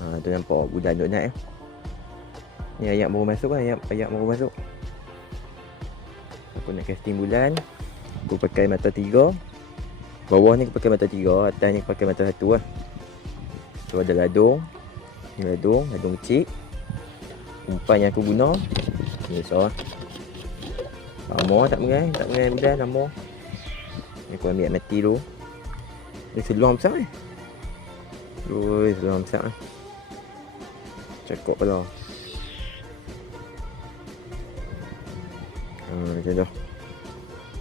Tu nampak bulan duk naik. Ni ayat baru masuk kan, ayat baru masuk. Aku nak casting bulan. Aku pakai mata 3. Bawah ni aku pakai mata 3, atas ni aku pakai mata 1 lah. Tu ada ladung. Ni ladung kecil. Umpan yang aku guna ni besar. Lama tak mengai bulan lama. Ni aku ambil mati dulu. Ni seluar besar ni. Ui, seluar besar ni. Cakap pula. Macam tu.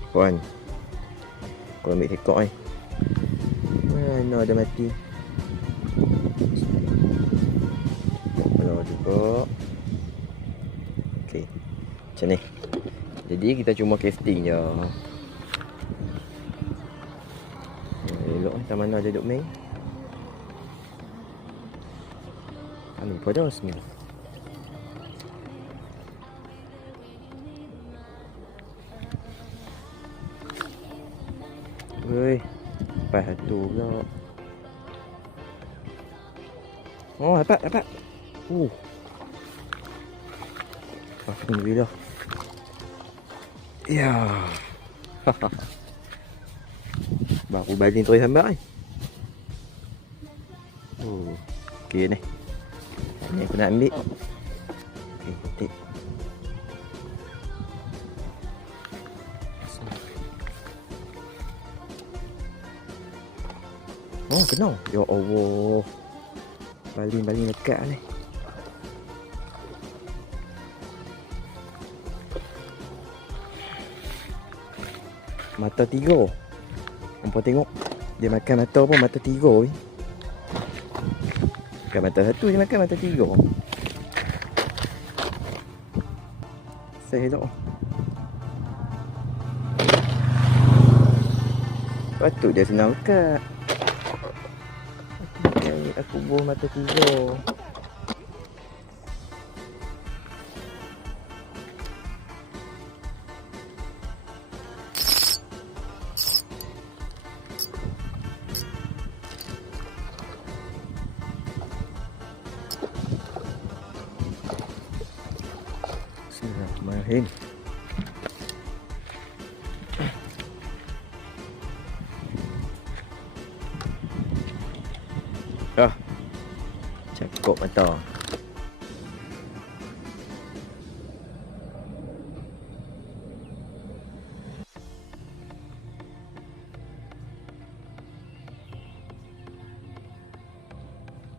Puan. Aku ambil tekok ni. Mana ada mati. Kalau juga. Okey. Macam ni. Jadi kita cuma casting je. Elok tak mana ada duk main. Lupa dah semua. Woi, lepas satu pula. Oh, dapat. Alhamdulillah. Ya. Baru baling terus sampai. Okey ni. Ni aku nak ambil. Okey, petik. Oh, kena. Ya Allah. Baling dekat ni. Mata 3. Hampa tengok. Dia makan mata apa? Mata 3 ni. Bukan mata 1, dia makan mata 3. Saya elok. Patut dia senang dekat. Aku buah mata 3. Bismillahirrahmanirrahim. Cakap mata.